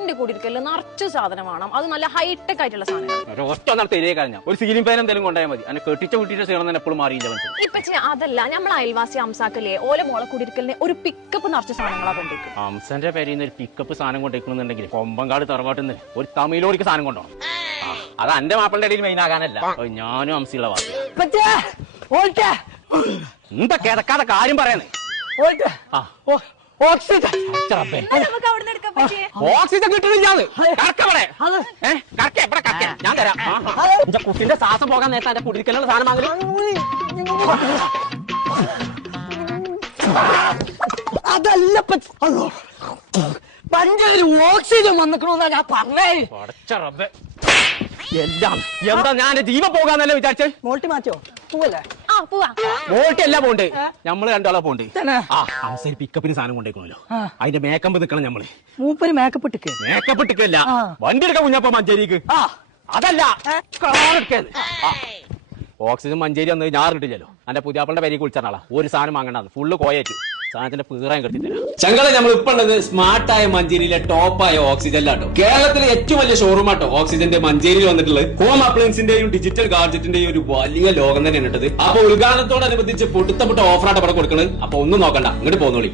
എന്റെ കൂടിയിരിക്കല് നിറച്ചു സാധനം വേണം. അത് നല്ല ഹൈടെക് ആയിട്ടുള്ള സാധനം. ഒരു സീലിംഗ് ഫാൻ എന്തെങ്കിലും കൊണ്ടാൽ മതി. എന്നെ കെട്ടിച്ച കുട്ടിയുടെ സീണം എപ്പോഴും മാറിയില്ല. ഇപ്പച്ചി അതല്ല, നമ്മൾ അയൽവാസി അംസാക്കല്ലേ ഓല മോളെ കൂടിയിരിക്കലിന് ഒരു പിക്കപ്പ് നിറച്ച സാധനങ്ങളാ കൊണ്ടേക്കും. അംസന്റെ പേരിൽ ഒരു പിക്കപ്പ് സാധനം കൊണ്ടേക്കുന്നുണ്ടെങ്കിൽ കൊമ്പങ്കാട് തറവാട്ടിന്ന് ഒരു തമിഴോടിക്ക് സാധനം കൊണ്ടോണം. അത് എന്റെ മാപ്പിളുടെ ഇടയിൽ മെയിൻ ആകാനല്ല, ഞാനും അംസിയുള്ള എന്താ കിടക്കാതെ കാര്യം പറയുന്നേ. ഓക്സിജൻ കിട്ടുന്നില്ലാന്ന് ഞാൻ തരാം. കുട്ടിന്റെ ശ്വാസം പോകാൻ നേരത്തെ എന്റെ കുടിക്കലുള്ള സാധനം വാങ്ങലും അതല്ല പഞ്ചായത്ത് ഓക്സിജൻ വന്നിക്കണോന്നാ ഞാൻ പറഞ്ഞേ. എല്ലാം എന്താ ഞാൻ ജീവൻ പോകാന്നല്ലേ വിചാരിച്ചേ. മോൾട്ടി മാറ്റോ പോവല്ലേ? മോൾട്ടി അല്ല പോണ്ട്, നമ്മള് രണ്ടാളെ പോണ്ട്. പിക്കപ്പിന് സാധനം കൊണ്ടേക്കണല്ലോ, അതിന്റെ മേക്കപ്പ് നിക്കണം നമ്മള്. മൂപ്പര് മേക്കപ്പ് ഇട്ടിക്ക്? മേക്കപ്പ് ഇട്ടിക്കല്ല, വണ്ടി എടുക്കാൻ കുഞ്ഞപ്പ മഞ്ചേരിക്ക്. അതല്ല ഓക്സിജൻ മഞ്ചേരി വന്നത് ഞാൻ ഇട്ടില്ലല്ലോ. എന്റെ പുതിയാപ്പളുടെ പേരേക്ക് വിളിച്ചാളാ ഒരു സാധനം വാങ്ങണ്ടാന്ന് ഫുള്ള് കോയേറ്റു. സാധനത്തിന്റെ പീറാൻ കെട്ടിത്തരാം. ചങ്കളെ നമ്മൾ ഇപ്പൊ ഉള്ളത് സ്മാർട്ടായ മഞ്ചേരിയിലെ ടോപ്പായ ഓക്സിജനിലാട്ടോ. കേരളത്തിലെ ഏറ്റവും വലിയ ഷോറൂം ആട്ടോ ഓക്സിജന്റെ മഞ്ചേരിയിൽ വന്നിട്ടുള്ളത്. ഹോം അപ്ലയൻസിന്റെയും ഡിജിറ്റൽ ഗാഡ്ജറ്റിന്റെയും ഒരു വലിയ ലോകം തന്നെയാണ് ഇട്ടത്. അപ്പൊ ഉദ്ഘാടനത്തോടനുബന്ധിച്ച് പൊടുത്തപ്പെട്ട ഓഫറായിട്ട് ഇവിടെ കൊടുക്കുന്നത്. അപ്പൊ ഒന്നും നോക്കണ്ട, ഇങ്ങോട്ട് പോന്നോളി.